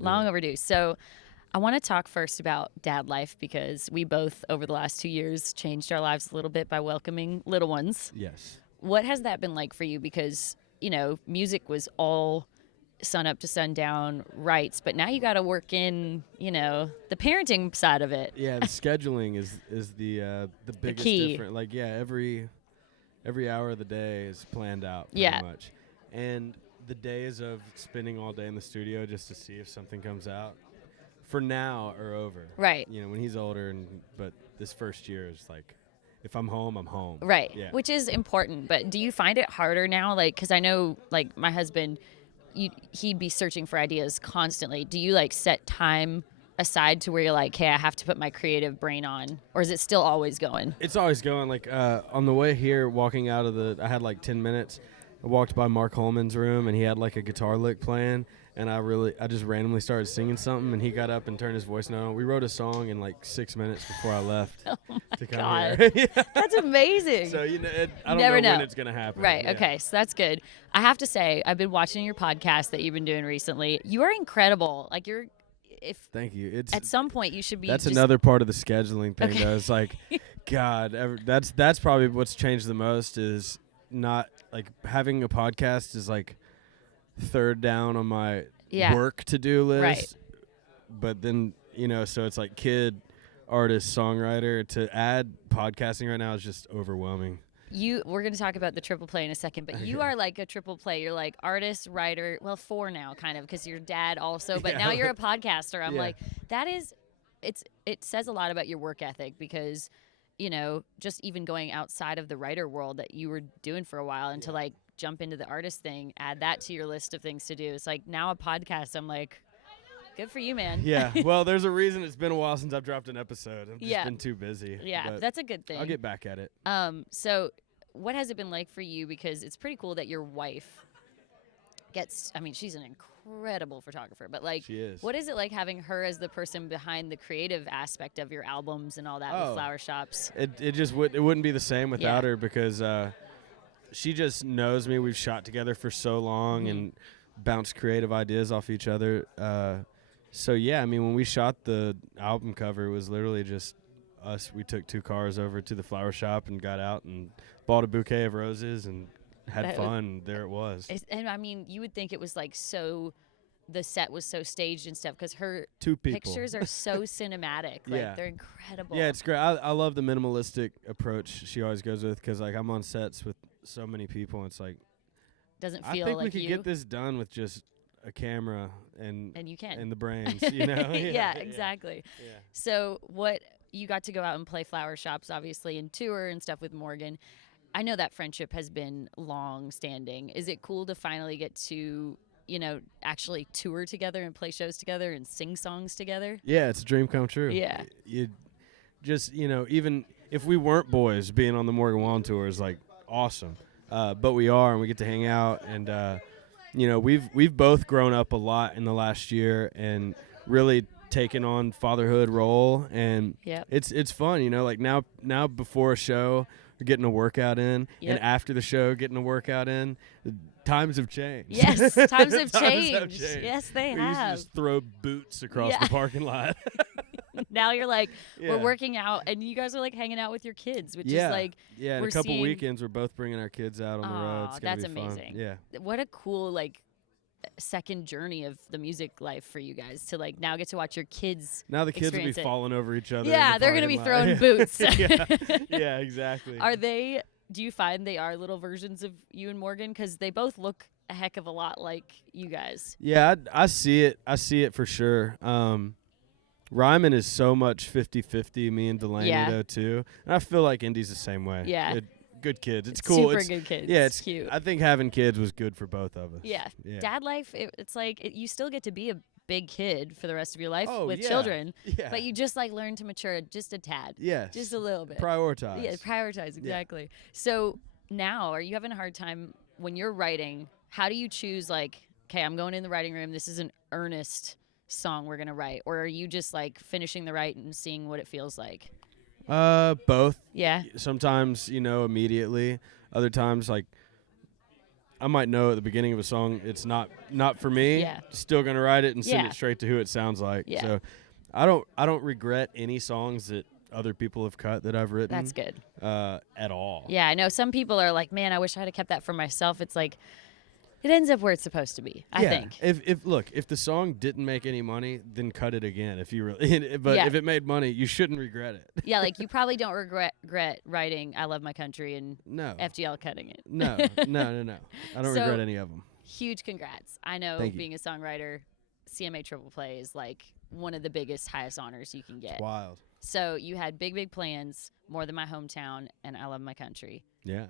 overdue. Long overdue. So I want to talk first about dad life because we both, over the last 2 years, changed our lives a little bit by welcoming little ones. Yes. What has that been like for you? Because, music was all sun up to sundown rights, but now you got to work in, the parenting side of it. Yeah, the scheduling is the biggest key. difference. Like, every hour of the day is planned out pretty Yeah. much. And the days of spending all day in the studio just to see if something comes out, for now, are over. Right. When he's older, but this first year is like, if I'm home, I'm home. Right. Yeah. Which is important. But do you find it harder now? Like, because I know, like, my husband, he'd be searching for ideas constantly. Do you, like, set time aside to where you're like, hey, I have to put my creative brain on? Or is it still always going? It's always going. Like, on the way here, walking out of I had like 10 minutes. I walked by Mark Holman's room, and he had like a guitar lick playing. And I just randomly started singing something, and he got up and turned his voice note on. We wrote a song in like 6 minutes before I left to come God. here. Yeah. That's amazing. So, I don't Never know when know. it's going to happen. Right. Yeah. Okay. So that's good. I have to say, I've been watching your podcast that you've been doing recently. You are incredible. Like, Thank you. at some point you should be. That's just, another part of the scheduling thing, Okay. though. It's like, God, that's probably what's changed the most is not like having a podcast is like third down on my work to-do list. Right. But then, so it's like kid, artist, songwriter. To add podcasting right now is just overwhelming. We're going to talk about the triple play in a second, but you are like a triple play. You're like artist, writer, well, 4 now kind of because you're dad also, but now you're a podcaster. I'm like, it says a lot about your work ethic because, just even going outside of the writer world that you were doing for a while and to like jump into the artist thing, add that to your list of things to do. It's like now a podcast, I'm like, good for you, man. Yeah. Well, there's a reason it's been a while since I've dropped an episode. I've just been too busy. Yeah, but that's a good thing. I'll get back at it. So what has it been like for you? Because it's pretty cool that your wife she's an incredible photographer, but like, she is. What is it like having her as the person behind the creative aspect of your albums and all that with flower shops? It just wouldn't be the same without her because she just knows me. We've shot together for so long and bounced creative ideas off each other. So yeah, when we shot the album cover, it was literally just us. We took 2 cars over to the flower shop and got out and bought a bouquet of roses and had fun. There it was. And you would think it was like the set was so staged and stuff because her 2 people. pictures are so cinematic. Like they're incredible. Yeah, it's great. I love the minimalistic approach she always goes with because like I'm on sets with so many people and it's like doesn't I feel think like we could get this done with just a camera and you can and the brains, Yeah, exactly. Yeah. So what you got to go out and play flower shops, obviously, and tour and stuff with Morgan. I know that friendship has been long standing. Is it cool to finally get to, actually tour together and play shows together and sing songs together? Yeah, it's a dream come true. Yeah. You just, even if we weren't boys, being on the Morgan Wallen tour is like awesome. But we are, and we get to hang out and we've both grown up a lot in the last year and really taken on fatherhood role, and it's fun. Like now before a show, we're getting a workout in, and after the show, getting a workout in. Times have changed. Yes, times have changed. Yes, they we have. used to just throw boots across the parking lot. Now you're like, we're working out, and you guys are like hanging out with your kids, which is like, in a couple weekends, we're both bringing our kids out on the road. It's gonna that's be amazing. Fun. Yeah. What a cool second journey of the music life for you guys to now get to watch your kids. Now the kids will be falling over each other. Yeah, they're gonna be throwing boots. Yeah, exactly. Do you find they are little versions of you and Morgan? Because they both look a heck of a lot like you guys. Yeah, I see it. I see it for sure. Ryman is so much 50-50, me and Delaney, though, too. And I feel like Indy's the same way. Yeah. Good kids. It's cool. Super good kids. Yeah, it's cute. I think having kids was good for both of us. Yeah. Dad life, it's like you still get to be a big kid for the rest of your life with children. Yeah. But you just learn to mature just a tad. Yes. Just a little bit. Prioritize. Yeah, prioritize, exactly. Yeah. So now, are you having a hard time when you're writing? How do you choose, okay, I'm going in the writing room, this is an earnest song we're going to write? Or are you just, finishing the write and seeing what it feels like? Both. Yeah. Sometimes, immediately. Other times, I might know at the beginning of a song it's not for me. Yeah. Still gonna write it and send Yeah. it straight to who it sounds like. Yeah. So I don't regret any songs that other people have cut that I've written. That's good. At all. Yeah, I know some people are like, man, I wish I had kept that for myself. It's like, it ends up where it's supposed to be, I think. If the song didn't make any money, then cut it again. If you really, but Yeah. if it made money, you shouldn't regret it. Yeah, like you probably don't regret writing "I Love My Country" and No. FGL cutting it. No. I don't So, regret any of them. Huge congrats! I know Thank you. being a songwriter, CMA Triple Play is like one of the biggest, highest honors you can get. It's wild. So you had big plans, More Than My Hometown, and I Love My Country. Yeah.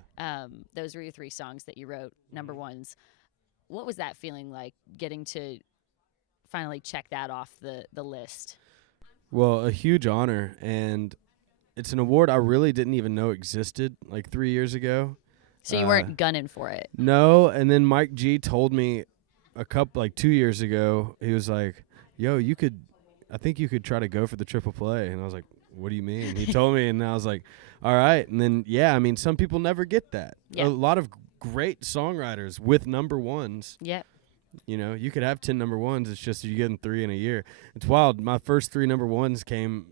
Those were your 3 songs that you wrote, number ones. What was that feeling like, getting to finally check that off the list? Well, a huge honor, and it's an award I really didn't even know existed like 3 years ago. So you weren't gunning for it. No, and then Mike G told me 2 years ago, he was like, yo, I think you could try to go for the triple play. And I was like, what do you mean? He told me, and I was like, all right. And then, yeah, I mean, some people never get that. Yeah. A lot of great songwriters with number ones. Yep. You know, you could have 10 number ones. It's just you get them 3 in a year. It's wild. My first 3 number ones came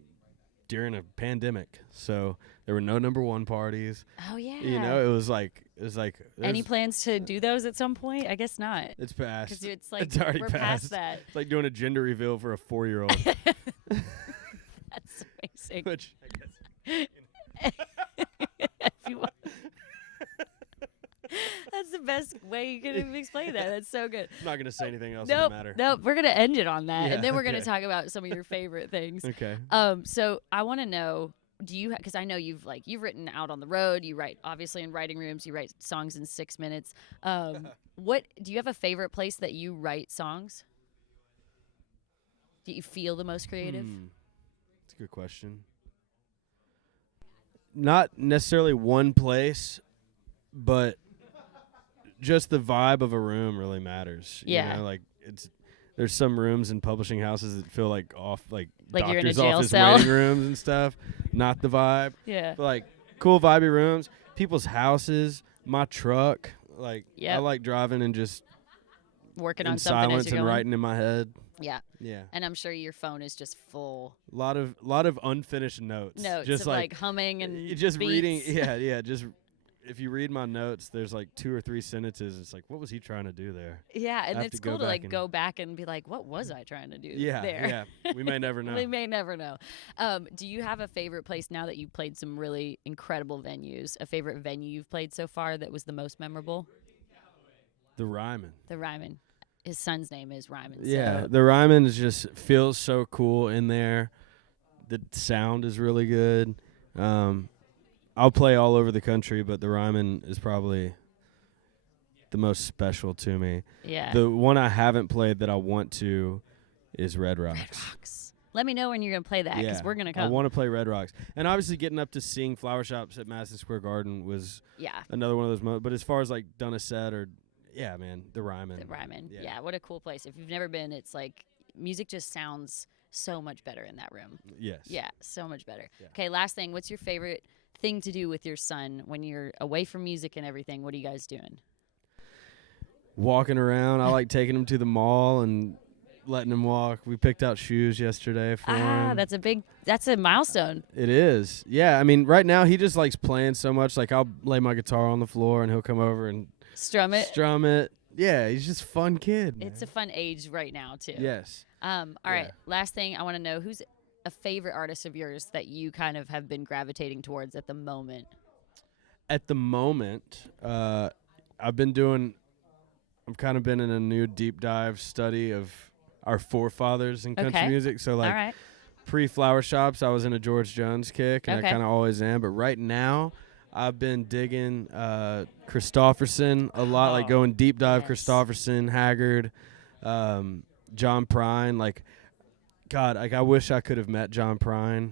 during a pandemic, so there were no number 1 parties. Oh yeah. You know, it was like Any plans to do those at some point? I guess not. it's past. Because it's like It's already we're passed. past that. It's like doing a gender reveal for a 4-year-old. That's amazing. Which I guess. If you want- That's the best way you can explain that. That's so good. I'm not going to say anything else Nope, on the matter. nope. We're gonna end it on that, Yeah, and then we're gonna okay. talk about some of your favorite things. Okay. So I want to know, do you? Because I know you've written out on the road. You write obviously in writing rooms. You write songs in 6 minutes. What do you have a favorite place that you write songs? Do you feel the most creative? That's a good question. Not necessarily one place, but just the vibe of a room really matters. Yeah. You know, like there's some rooms in publishing houses that feel like Like doctor's you're in a jail office cell. waiting rooms and stuff. Not the vibe. Yeah. But like cool vibey rooms, people's houses, my truck. Like I Yep. like driving and just Working in on something as silence you're and going. writing in my head. Yeah. Yeah. And I'm sure your phone is just full A lot of unfinished notes. notes Just of like humming and just beats. reading. Yeah. Just if you read my notes, there's like 2 or 3 sentences. It's like, what was he trying to do there? Yeah, and have it's to go cool to back like and- go back and be like, what was I trying to do Yeah, there? yeah. We may never know. We may never know. Do you have a favorite place now that you've played some really incredible venues? A favorite venue you've played so far that was the most memorable? The Ryman. The Ryman. His son's name is Ryman. Yeah, So. the Ryman feels so cool in there. The sound is really good. I'll play all over the country, but the Ryman is probably the most special to me. Yeah. The one I haven't played that I want to is Red Rocks. Red Rocks. Let me know when you're going to play that because we're going to come. I want to play Red Rocks. And obviously getting up to seeing Flower Shops at Madison Square Garden was another one of those moments. But as far as like done a set or, yeah, man, the Ryman. The Ryman. Yeah. Yeah, what a cool place. If you've never been, it's like music just sounds so much better in that room. Yes. Yeah, so much better. Yeah. Okay, last thing. What's your favorite thing to do with your son when you're away from music and everything? What are you guys doing? Walking around. I like taking him to the mall and letting him walk. We picked out shoes yesterday for him. That's a milestone. It is. Yeah, I mean, right now he just likes playing so much. Like I'll lay my guitar on the floor and he'll come over and Strum it. Yeah, he's just a fun kid. It's a fun age right now too. Yes. All right. Last thing I want to know, who's a favorite artist of yours that you kind of have been gravitating towards at the moment? At the moment, I've kind of been in a new deep dive study of our forefathers in country music. So like all right. pre-Flower Shops, I was in a George Jones kick, and I kind of always am. But right now, I've been digging Christofferson a lot, like going deep dive Christofferson, Haggard, John Prine. Like, God, like I wish I could have met John Prine.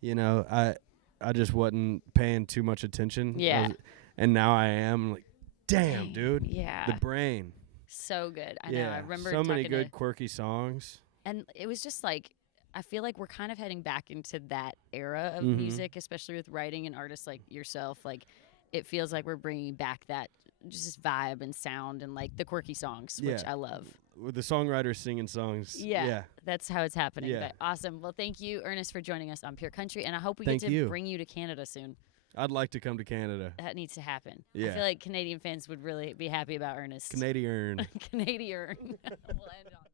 You know, I just wasn't paying too much attention. Yeah. And now I am. Like, damn, dude. Yeah. The brain. So good. I know. I remember so many talking good quirky songs. and it was just like, I feel like we're kind of heading back into that era of Mhm. music, especially with writing and artists like yourself. Like, it feels like we're bringing back that just vibe and sound and like the quirky songs, which I love. With the songwriters singing songs. Yeah, that's how it's happening. Yeah. But awesome. Well, thank you, Ernest, for joining us on Pure Country, and I hope we Thank get to you. bring you to Canada soon. I'd like to come to Canada. That needs to happen. Yeah. I feel like Canadian fans would really be happy about Ernest. Canadian. Canadian. We'll end on